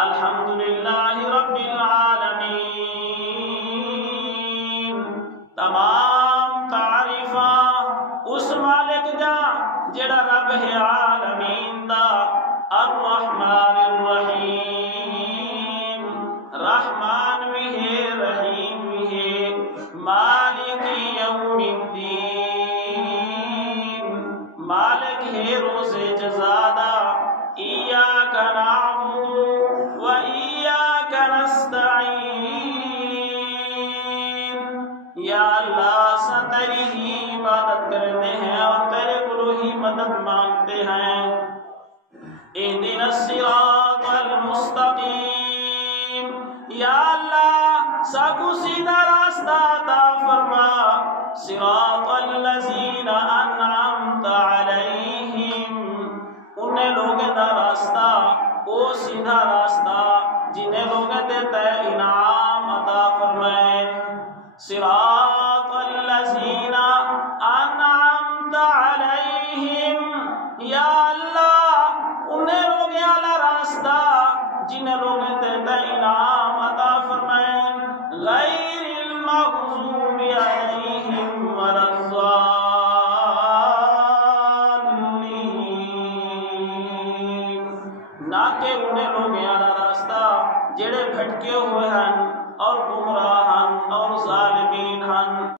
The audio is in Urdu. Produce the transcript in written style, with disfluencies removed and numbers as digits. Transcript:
الحمدللہ رب العالمین۔ تمام تعریفاں اس مالک دا جڑا رب ہے عالمین دا، الرحمن الرحیم، رحمان بھی ہے رحیم بھی ہے، مالک یوم الدین، مالک ہے روز جزا دا، ایاک نعبد و ایاک نستعین۔ یا اللہ سا تیری ہی عبادت کرتے ہیں اور تیرے کو ہی مدد مانگتے ہیں۔ اہدنا الصراط المستقیم، یا اللہ سب سیدھا راستہ عطا فرما، صراط الذین انعمت علیہم، انہیں لوگوں دا راستہ، وہ سیدھا راستہ جنہیں لوگوں تے انعام عطا فرمائے، صراط الذین انعمت علیہم، یا اللہ انہیں لوگوں والا راستہ جنہیں لوگوں تے انعام عطا فرمائے، غیر المغضوب علیہم ولا الضالین، نہ کہ انہیں لوگوں والا راستہ جڑے بھٹکے ہوئے ہیں اور گمراہ ہیں اور ظالمین ہیں۔